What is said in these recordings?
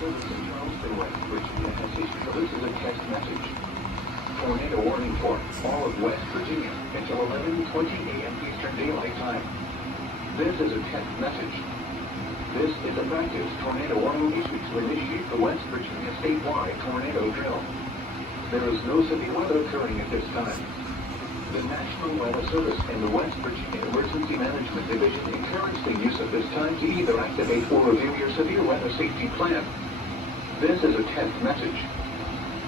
Service in Charleston, West Virginia has issued a this is a test message. Tornado warning for all of West Virginia until 11:20 a.m. Eastern Daylight Time. This is a test message. This is a practice tornado warning issued to initiate the West Virginia statewide tornado drill. There is no severe weather occurring at this time. The National Weather Service and the West Virginia Emergency Management Division encourage the use of this time to either activate or review your severe weather safety plan. This is a test message.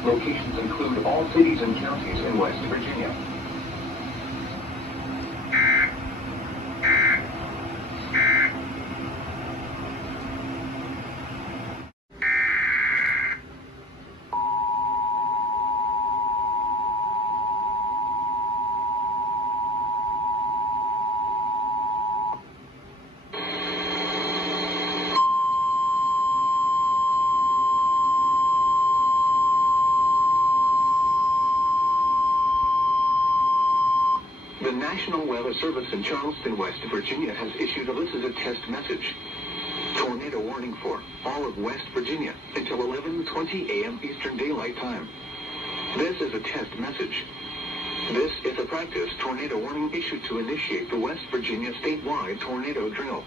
Locations include all cities and counties in West Virginia. The National Weather Service in Charleston, West Virginia has issued a this is a test message. Tornado warning for all of West Virginia until 11:20 a.m. Eastern Daylight Time. This is a test message. This is a practice tornado warning issued to initiate the West Virginia statewide tornado drill.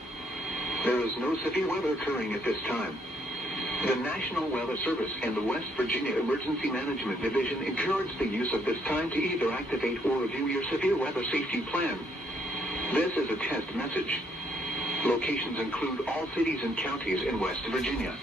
There is no severe weather occurring at this time. The National Weather Service and the West Virginia Emergency Management Division encourage the use of this time to either activate or review your severe weather safety plan. This is a test message. Locations include all cities and counties in West Virginia.